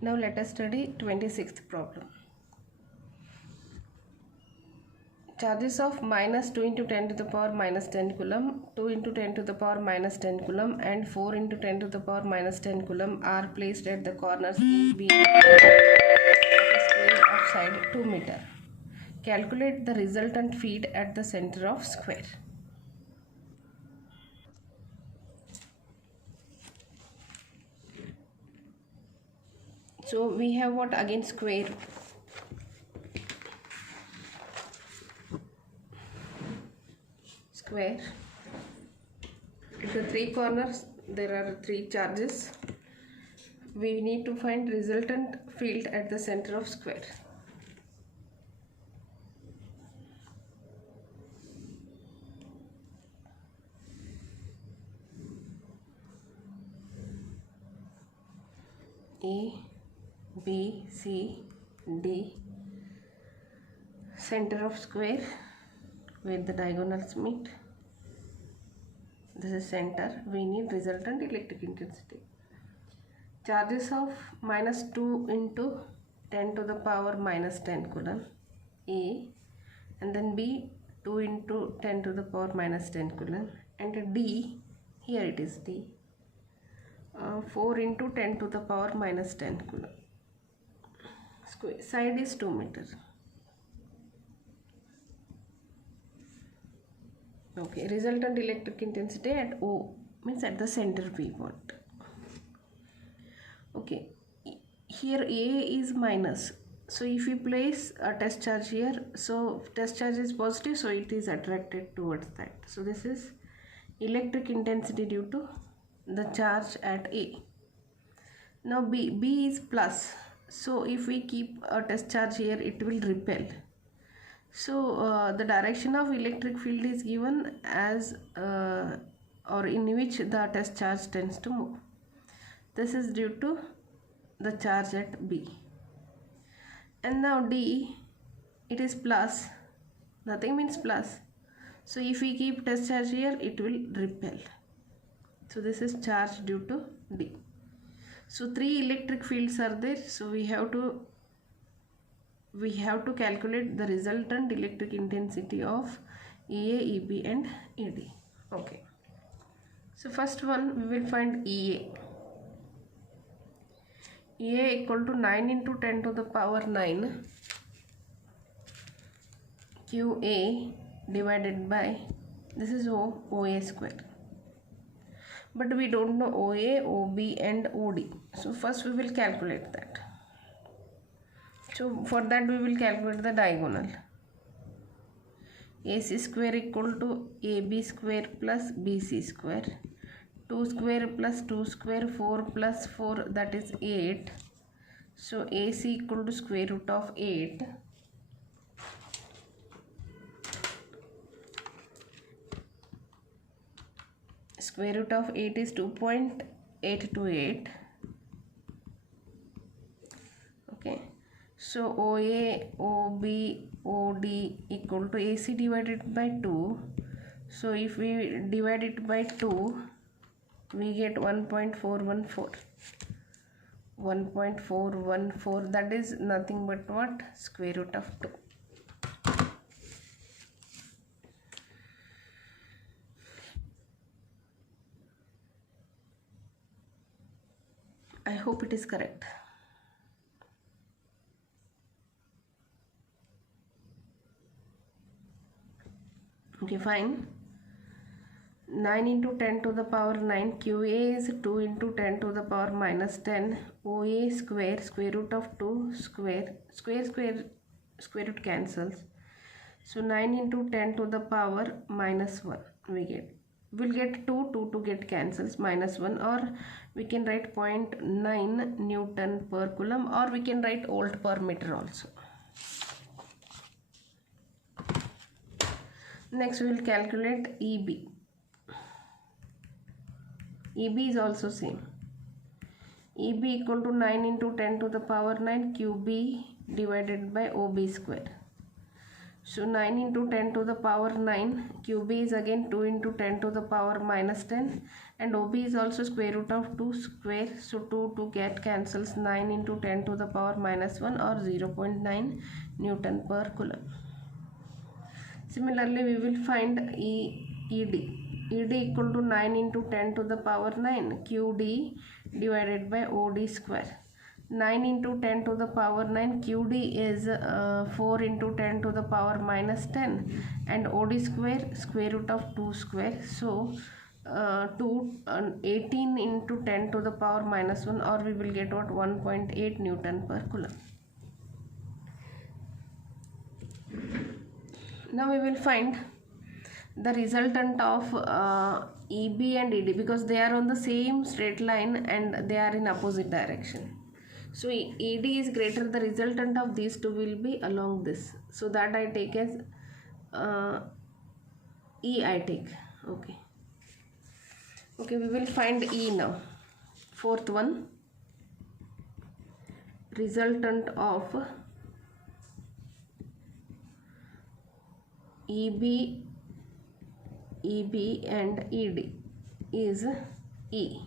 Now let us study 26th problem. Charges of minus 2 into 10 to the power minus 10 coulomb, 2 into 10 to the power minus 10 coulomb and 4 into 10 to the power minus 10 coulomb are placed at the corners E, B of a square of side 2 meter. Calculate the resultant field at the center of square. So we have what again square. Square. At the three corners there are three charges. We need to find resultant field at the center of square. A, B, C, D, center of square where the diagonals meet. This is center. We need resultant electric intensity. Charges of minus 2 into 10 to the power minus 10 coulomb, A, and then B 2 into 10 to the power minus 10 coulomb, and D, here it is D, 4 into 10 to the power minus 10 coulomb. Square side is 2 meters. Okay, resultant electric intensity at O means at the center we want. Okay, here A is minus. So if we place a test charge here, so test charge is positive, so it is attracted towards that. So this is electric intensity due to the charge at A. Now B is plus. So if we keep a test charge here, it will repel. So the direction of electric field is given as or in which the test charge tends to move. This is due to the charge at B. And now D, it is plus. Nothing means plus. So if we keep test charge here, it will repel. So this is charge due to D. So three electric fields are there. So we have to calculate the resultant electric intensity of EA, EB and ED. Okay. So first one we will find EA. EA equal to 9 into 10 to the power 9 QA divided by, this is OA square. But we don't know OA, OB and OD. So first we will calculate that. So for that we will calculate the diagonal. AC square equal to AB square plus BC square. 2 square plus 2 square, 4 plus 4, that is 8. So AC equal to square root of 8. Square root of 8 is 2.828. Okay. So OA, OB, OD equal to AC divided by 2. So if we divide it by 2, we get 1.414. 1.414, that is nothing but what? Square root of 2. I hope it is correct. Okay, fine. 9 into 10 to the power 9, QA is 2 into 10 to the power minus 10, OA square, square root of 2 square root cancels. So 9 into 10 to the power minus 1 we'll get 2 to get cancels, minus 1, or we can write 0.9 Newton per coulomb, or we can write volt per meter also. Next we will calculate EB. EB is also same. EB equal to 9 into 10 to the power 9 QB divided by OB square. So 9 into 10 to the power 9, QB is again 2 into 10 to the power minus 10, and OB is also square root of 2 square. So 2 get cancels, 9 into 10 to the power minus 1 or 0.9 Newton per Coulomb. Similarly, we will find ED. ED equal to 9 into 10 to the power 9 QD divided by OD square. 9 into 10 to the power 9 QD is 4 into 10 to the power minus 10, and OD square root of 2 square. So 18 into 10 to the power minus 1, or we will get what 1.8 Newton per Coulomb. Now we will find the resultant of EB and ED, because they are on the same straight line and they are in opposite direction. So ED is greater, the resultant of these two will be along this. So that I take as E I take. Okay. Okay, we will find E now. Fourth one, resultant of EB and ED is E.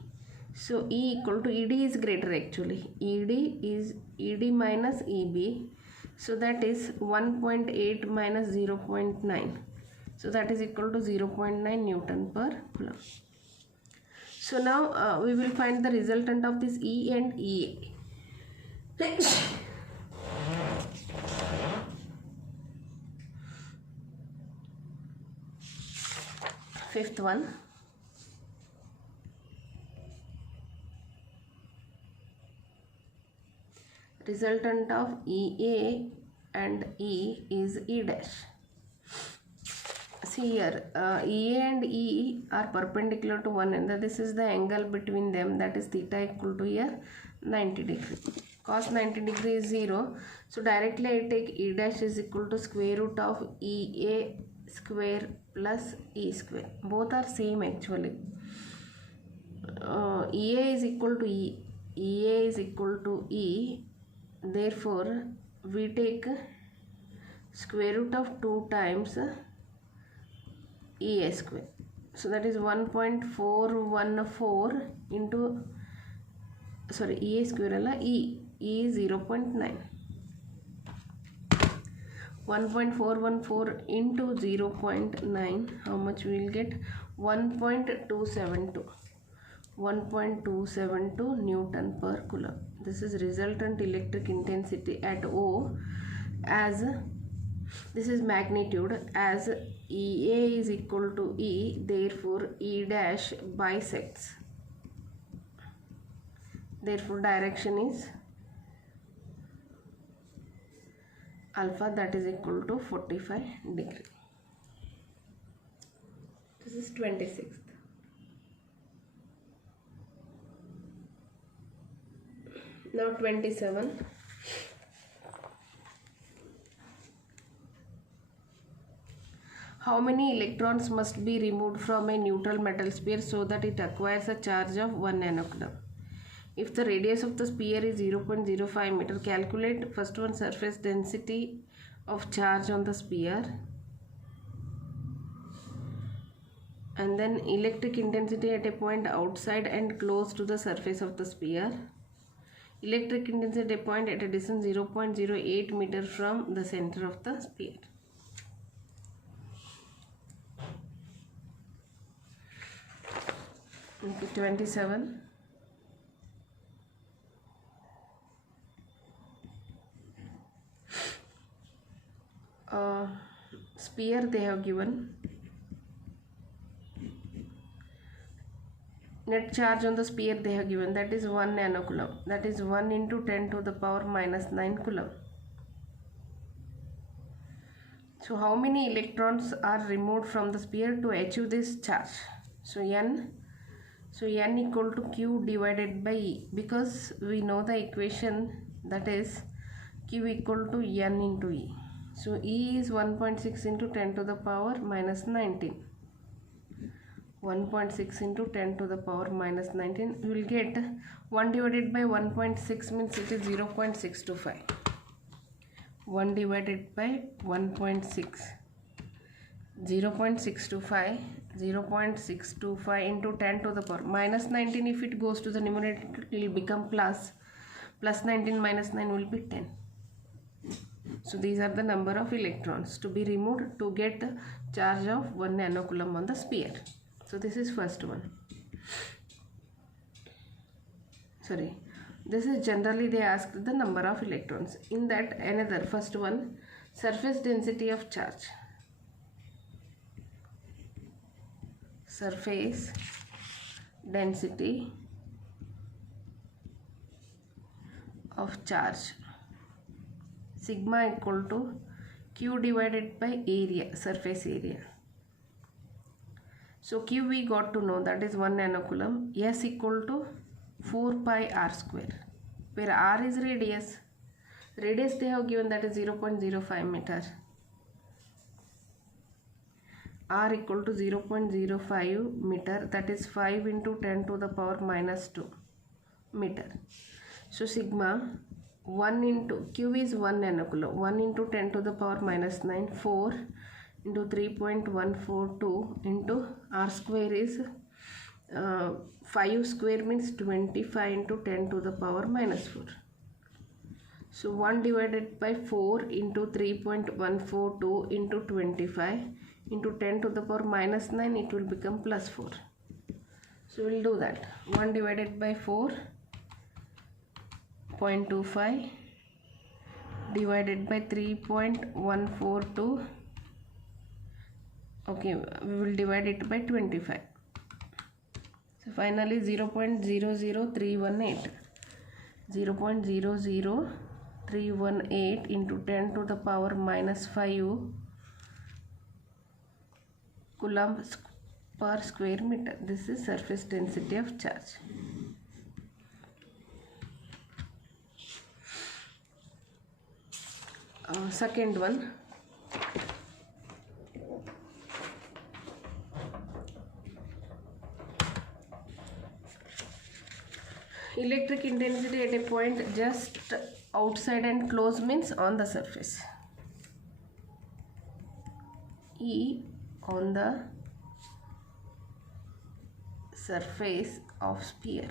So E equal to ED is greater actually. ED is ED minus EB. So that is 1.8 minus 0.9. So that is equal to 0.9 Newton per Coulomb. So now we will find the resultant of this E and EA. Fifth one, resultant of EA and E is E dash. See here, EA and E are perpendicular to one another. This is the angle between them, that is theta equal to here 90 degree. Cos 90 degree is 0. So directly I take E dash is equal to square root of EA square plus E square. Both are same actually. EA is equal to E. EA is equal to E. Therefore, we take square root of 2 times EA square. So that is 1.414 into, sorry, EA square alla, E is 0.9. 1.414 into 0.9, how much we will get? 1.272. 1.272 Newton per Coulomb. This is resultant electric intensity at O, as this is magnitude, as EA is equal to E, therefore E dash bisects. Therefore direction is alpha, that is equal to 45 degree. This is 26th. Now 27. How many electrons must be removed from a neutral metal sphere so that it acquires a charge of 1 nanocoulomb? If the radius of the sphere is 0.05 meter, calculate first one surface density of charge on the sphere, and then electric intensity at a point outside and close to the surface of the sphere. Electric intensity at a point at a distance 0.08 meter from the center of the sphere. Okay, 27. Sphere they have given. Net charge on the sphere they have given, that is 1 nanocoulomb, that is 1 into 10 to the power minus 9 coulomb. So how many electrons are removed from the sphere to achieve this charge? So N equal to Q divided by E, because we know the equation, that is Q equal to N into E. So E is 1.6 into 10 to the power minus 19. 1.6 into 10 to the power minus 19. We will get 1 divided by 1.6 means it is 0.625. 1 divided by 1.6, 0.625, 0.625 into 10 to the power minus 19. If it goes to the numerator, it will become plus 19 minus 9 will be 10. So these are the number of electrons to be removed to get the charge of 1 nanocoulomb on the sphere. So this is first one. Sorry, this is generally they ask the number of electrons. In that, another first one, surface density of charge. Surface density of charge, sigma equal to Q divided by area, surface area. So Q we got to know, that is 1 nanocoulomb. S equal to 4 pi r square, where r is radius. Radius they have given, that is 0.05 meter. R equal to 0.05 meter, that is 5 into 10 to the power minus 2 meter. So sigma 1 into Q is 1 nanocoulomb, 1 into 10 to the power minus 9, 4 into 3.142 into r square is 5 square means 25 into 10 to the power minus 4. So 1 divided by 4 into 3.142 into 25 into 10 to the power minus 9, it will become plus 4. So we will do that. 1 divided by 4.25 divided by 3.142. Okay, we will divide it by 25. So finally 0.00318. 0.00318 into 10 to the power minus 5 coulombs per square meter. This is surface density of charge. Second one, electric intensity at a point just outside and close means on the surface. E on the surface of sphere.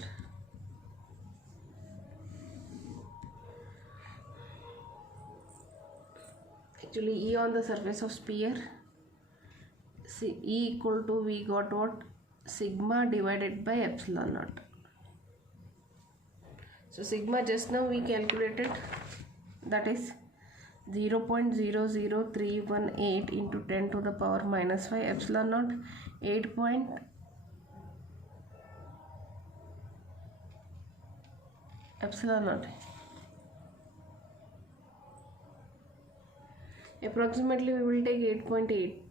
Actually E on the surface of sphere, see, E equal to, we got what, sigma divided by epsilon naught. So sigma just now we calculated, that is 0.00318 into 10 to the power minus 5, epsilon naught 8. Epsilon naught approximately we will take 8.8.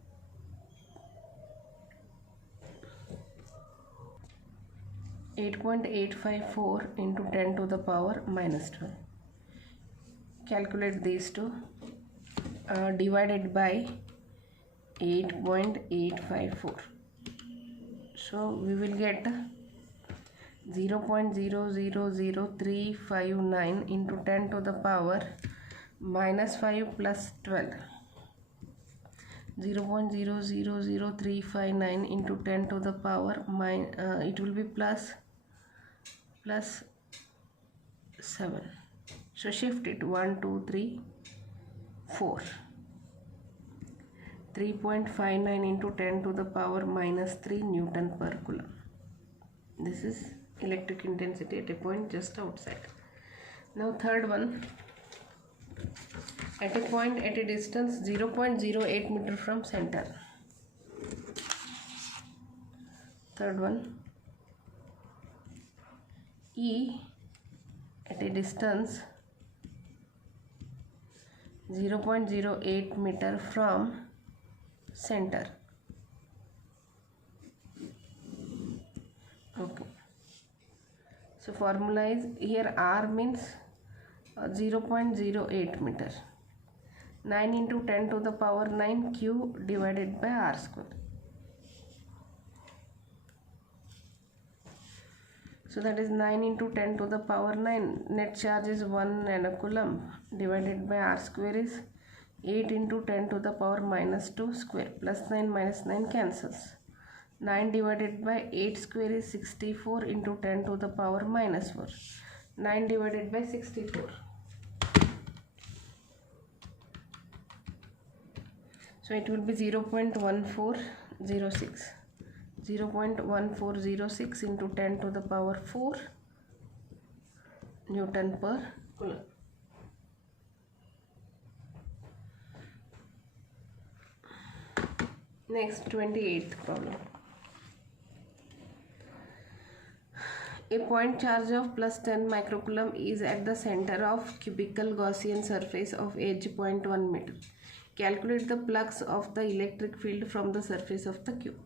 8.854 into 10 to the power minus 12. Calculate these two, divided by 8.854. So we will get 0.000359 into 10 to the power minus 5 plus 12. 0.000359 into 10 to the power it will be plus 7. So shift it 1 2 3 4. 3.59 into 10 to the power minus 3 Newton per coulomb. This is electric intensity at a point just outside. Now third one, at a point at a distance 0.08 meter from center. Third one, E at a distance 0.08 meter from center. Okay. So formula is, here R means 0.08 meter. 9 into 10 to the power 9 Q divided by R square. So that is 9 into 10 to the power 9. Net charge is 1 nanocoulomb divided by r square is 8 into 10 to the power minus 2 square. Plus 9 minus 9 cancels. 9 divided by 8 square is 64 into 10 to the power minus 4. 9 divided by 64. So it will be 0.1406. 0.1406 into 10 to the power 4 Newton per coulomb. Next, 28th problem. A point charge of plus 10 microcoulomb is at the center of cubical Gaussian surface of edge 0.1 meter. Calculate the flux of the electric field from the surface of the cube.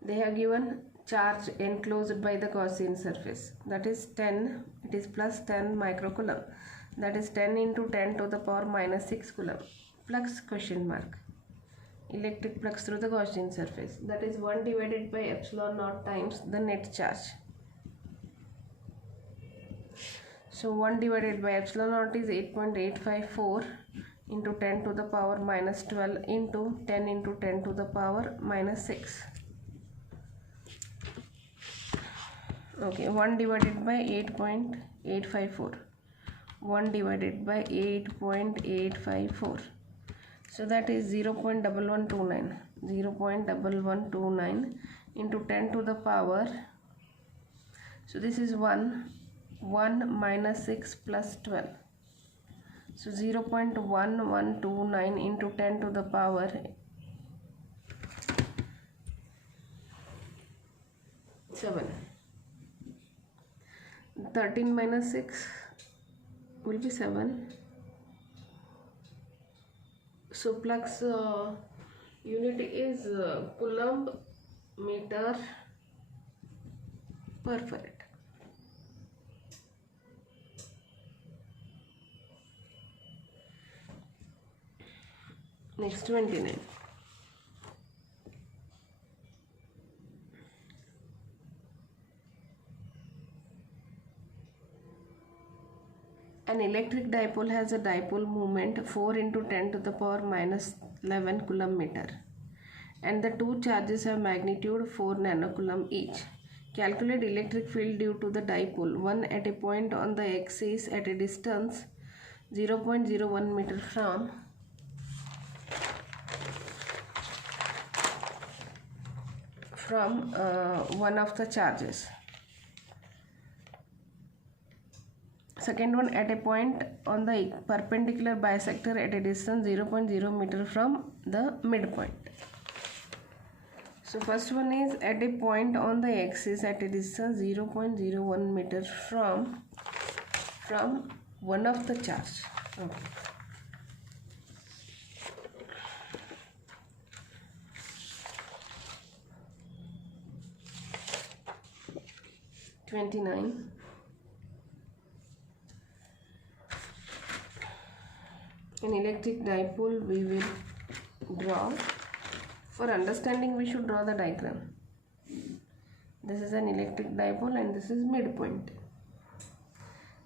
They have given charge enclosed by the Gaussian surface, that is 10, it is plus 10 microcoulomb, that is 10 into 10 to the power minus 6 coulomb. Flux question mark. Electric flux through the Gaussian surface, that is 1 divided by epsilon naught times the net charge. So 1 divided by epsilon naught is 8.854 into 10 to the power minus 12 into 10 into 10 to the power minus 6. Okay, 1 divided by 8.854. 1 divided by 8.854. So that is 0.1129. 0.1129 into 10 to the power. So this is 1 minus 6 plus 12. So 0.1129 into 10 to the power 7. 13 minus 6 will be 7. So flux unit is coulomb meter per farad. Next, 29. An electric dipole has a dipole moment 4 into 10 to the power minus 11 coulomb meter, and the two charges have magnitude 4 nanocoulomb each. Calculate electric field due to the dipole, one at a point on the axis at a distance 0.01 meter from one of the charges. Second one at a point on the perpendicular bisector at a distance 0.0 meter from the midpoint. So first one is at a point on the axis at a distance 0.01 meter from one of the charge. Okay. (29) An electric dipole we will draw. For understanding, we should draw the diagram. This is an electric dipole and this is midpoint.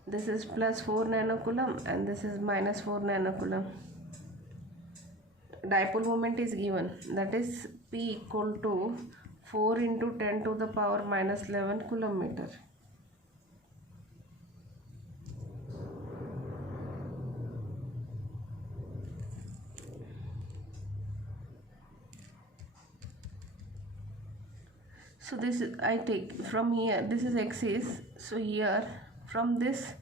This is plus 4 nanocoulomb and this is minus 4 nanocoulomb. Dipole moment is given, that is P equal to 4 into 10 to the power minus 11 coulomb meter. So this is, I take from here, this is axis, so here from this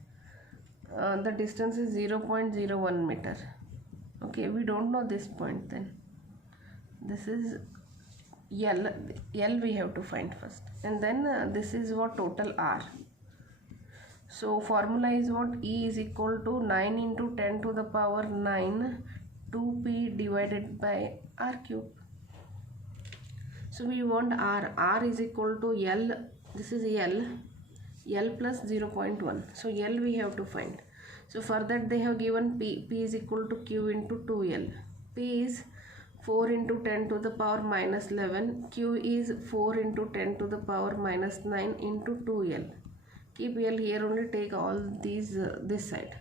the distance is 0.01 meter. Okay, we don't know this point, then this is L we have to find first, and then this is what total R. So formula is what? E is equal to 9 into 10 to the power 9 2p divided by R cube. So we want R is equal to L, this is L plus 0.1. So L we have to find. So for that they have given P is equal to Q into 2L. P is 4 into 10 to the power minus 11. Q is 4 into 10 to the power minus 9 into 2L. Keep L here only, take all these this side.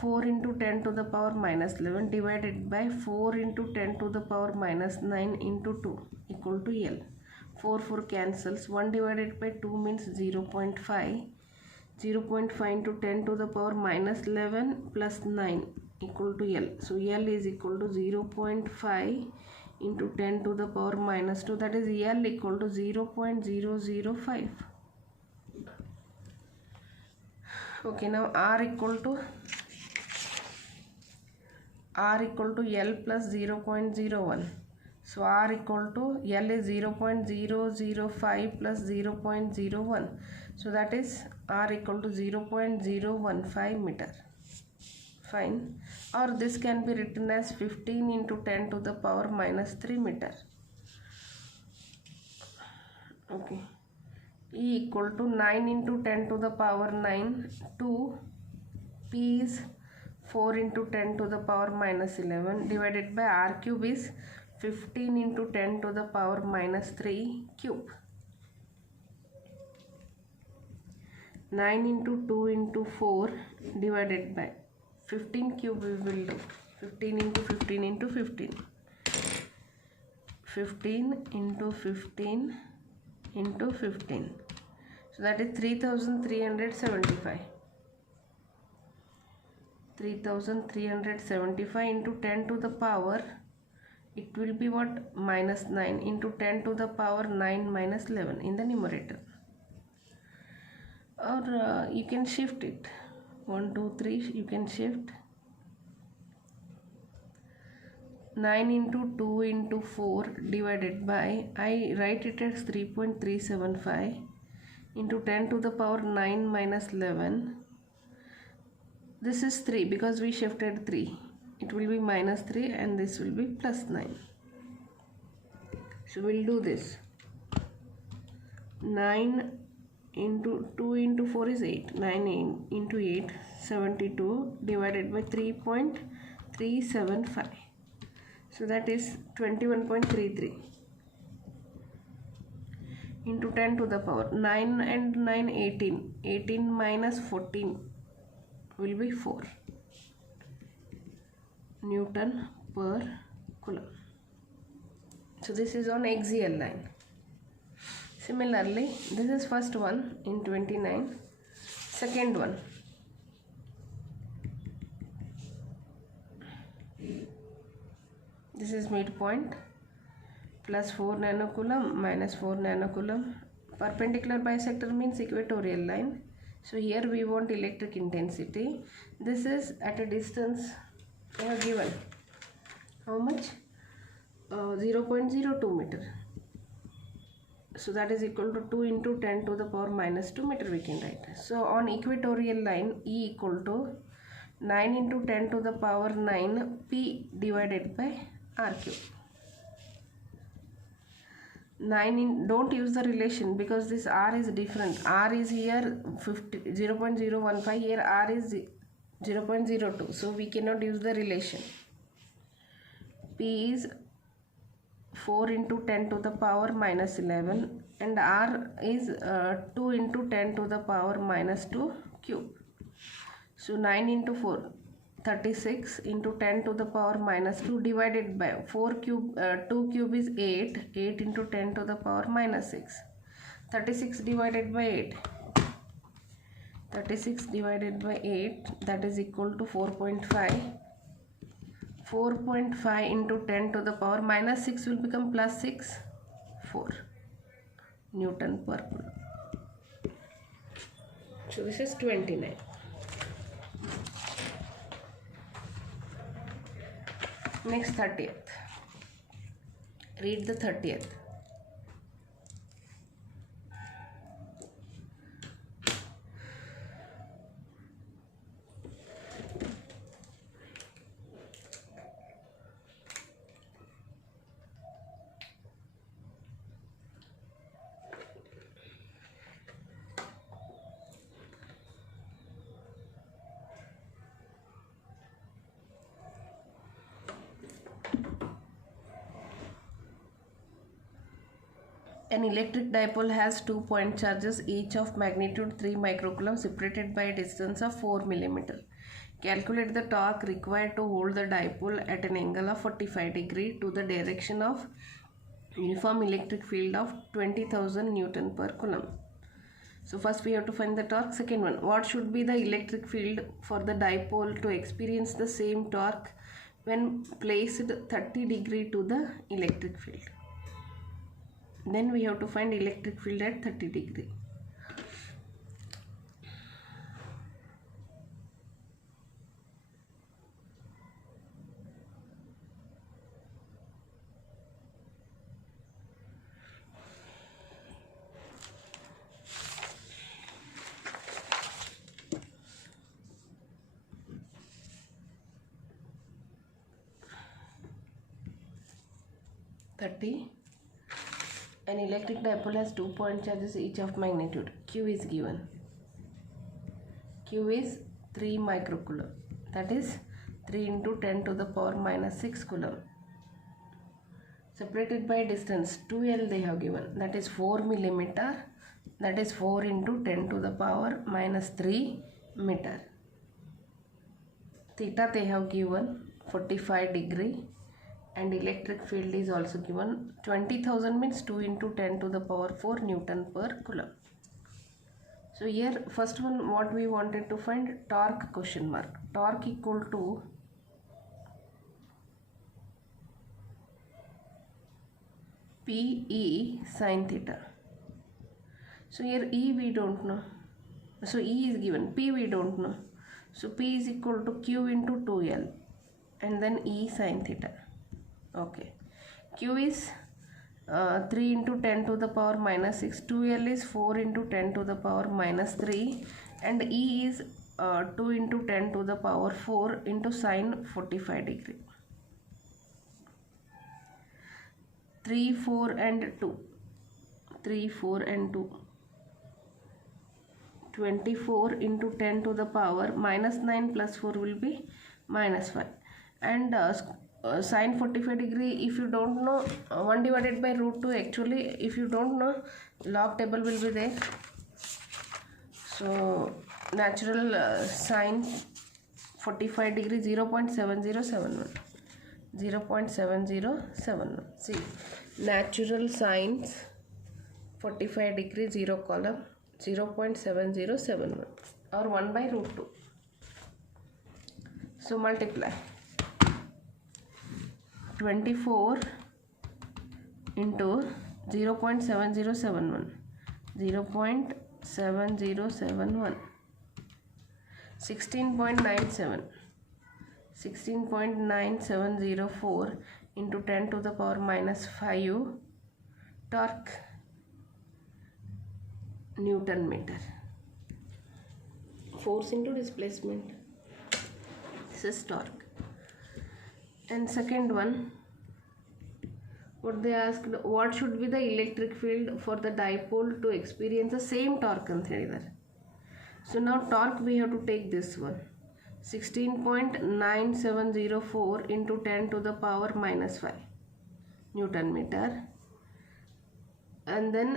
4 into 10 to the power minus 11 divided by 4 into 10 to the power minus 9 into 2 equal to L. 4 cancels. 1 divided by 2 means 0.5. 0.5 into 10 to the power minus 11 plus 9 equal to L. So L is equal to 0.5 into 10 to the power minus 2, that is L equal to 0.005. Okay, now R equal to L plus 0.01. So R equal to L is 0.005 plus 0.01. So that is R equal to 0.015 meter. Fine. Or this can be written as 15 into 10 to the power minus 3 meter. Okay. E equal to 9 into 10 to the power 9. 2. P is 4 into 10 to the power minus 11 divided by R cube is 15 into 10 to the power minus 3 cube. 9 into 2 into 4 divided by 15 cube we will do. 15 into 15 into 15. 15 into 15 into 15. So that is 3375. 3375 into 10 to the power, it will be what? Minus 9 into 10 to the power 9 minus 11 in the numerator. Or you can shift it. 1, 2, 3, you can shift. 9 into 2 into 4 divided by, I write it as 3.375 into 10 to the power 9 minus 11. This is 3 because we shifted 3. It will be minus 3 and this will be plus 9. So we'll do this. 9 into 2 into 4 is 8. 9 into 8, 72 divided by 3.375. So that is 21.33 into 10 to the power 9 and 9 18. 18 minus 14 will be 4 Newton per coulomb. So this is on axial line. Similarly, this is first one in 29. Second one. This is midpoint. Plus 4 nanocoulomb minus 4 nanocoulomb. Perpendicular bisector means equatorial line. So here we want electric intensity. This is at a distance they have given. How much? 0.02 meter. So that is equal to 2 into 10 to the power minus 2 meter we can write. So on equatorial line E equal to 9 into 10 to the power 9 P divided by R cube. 9 in, don't use the relation because this R is different. R is here 0.015, here R is 0.02. So we cannot use the relation. P is 4 into 10 to the power minus 11 and R is 2 into 10 to the power minus 2 cube. So 9 into 4, 36 into 10 to the power minus 2 divided by 4 cube, 2 cube is 8, 8 into 10 to the power minus 6. 36 divided by 8. 36 divided by 8, that is equal to 4.5. 4.5 into 10 to the power minus 6 will become plus 6, 4 Newton per coulomb. So this is 29. Next 30th. Read the 30th. An electric dipole has 2 point charges each of magnitude 3 microcoulomb separated by a distance of 4 mm. Calculate the torque required to hold the dipole at an angle of 45 degree to the direction of uniform electric field of 20,000 Newton per coulomb. So first we have to find the torque. Second one, what should be the electric field for the dipole to experience the same torque when placed 30 degree to the electric field? Then we have to find electric field at 30 degree. An electric dipole has 2 point charges each of magnitude. Q is given. Q is 3 microcoulomb. That is 3 into 10 to the power minus 6 coulomb. Separated by distance 2L they have given. That is 4 millimeter. That is 4 into 10 to the power minus 3 meter. Theta they have given 45 degree. And electric field is also given. 20,000 means 2 into 10 to the power 4 Newton per coulomb. So here first one what we wanted to find, torque question mark. Torque equal to PE sin theta. So here E we don't know. So E is given. P we don't know. So P is equal to Q into 2L and then E sin theta. Okay, Q is 3 into 10 to the power minus 6, 2L is 4 into 10 to the power minus 3 and E is 2 into 10 to the power 4 into sine 45 degree. 3, 4 and 2, 3, 4 and 2, 24 into 10 to the power minus 9 plus 4 will be minus 5 and sine 45 degree, if you don't know 1 divided by root 2, actually if you don't know log table will be there. So natural sine 45 degree 0.7071, 0.7071. See, natural sines 45 degree 0 column 0.7071 or 1 by root 2. So multiply 24 into 0.7071, 0.7071, 16.97, 16.9704 into 10 to the power minus 5 torque Newton meter. Force into displacement. This is torque. And second one, what they asked, what should be the electric field for the dipole to experience the same torque ಅಂತ ಹೇಳಿದ್ದಾರೆ. So now torque we have to take this one, 16.9704 into 10 to the power minus 5 Newton meter, and then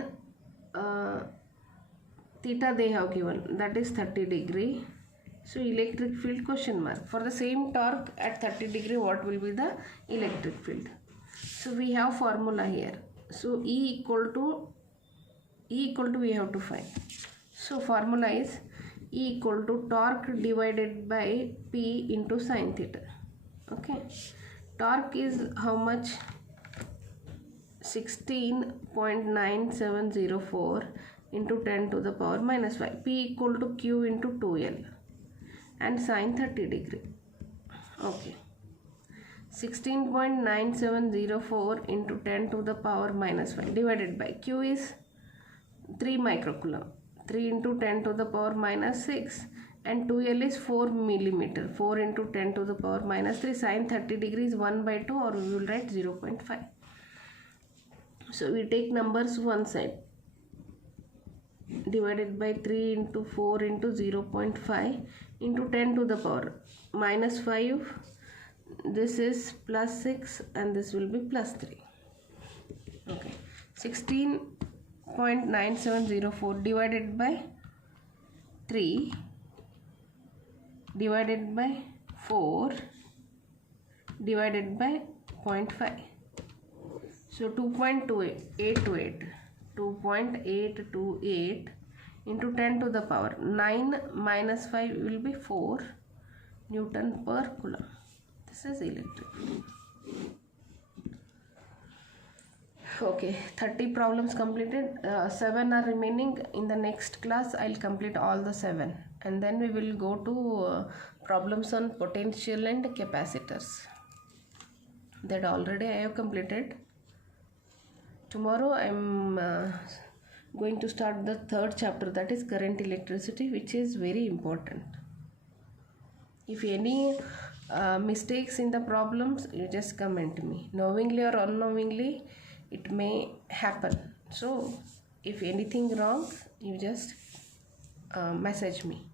theta they have given, that is 30 degree. So electric field question mark. For the same torque at 30 degree, what will be the electric field? So we have formula here. So E equal to we have to find. So formula is E equal to torque divided by P into sin theta. Okay. Torque is how much? 16.9704 into 10 to the power minus 5. P equal to Q into 2L. And sine 30 degree. Okay, 16.9704 into 10 to the power minus 5 divided by Q is 3 microcoulomb, 3 into 10 to the power minus 6 and 2L is 4 millimeter, 4 into 10 to the power minus 3. Sine 30 degrees 1 by 2, or we will write 0.5. So we take numbers one side, divided by 3 into 4 into 0.5 into 10 to the power minus 5. This is plus 6 and this will be plus 3. Okay, 16 0.9704 divided by 3 divided by 4 divided by 0.5. So 2.828 into 10 to the power 9 minus 5 will be 4 Newton per Coulomb. This is electric. Okay, 30 problems completed. 7 are remaining. In the next class I'll complete all the 7, and then we will go to problems on potential and capacitors. That already I have completed. Tomorrow I'm going to start the third chapter, that is current electricity, which is very important. If any mistakes in the problems, you just comment me. Knowingly or unknowingly, it may happen. So if anything wrong, you just message me.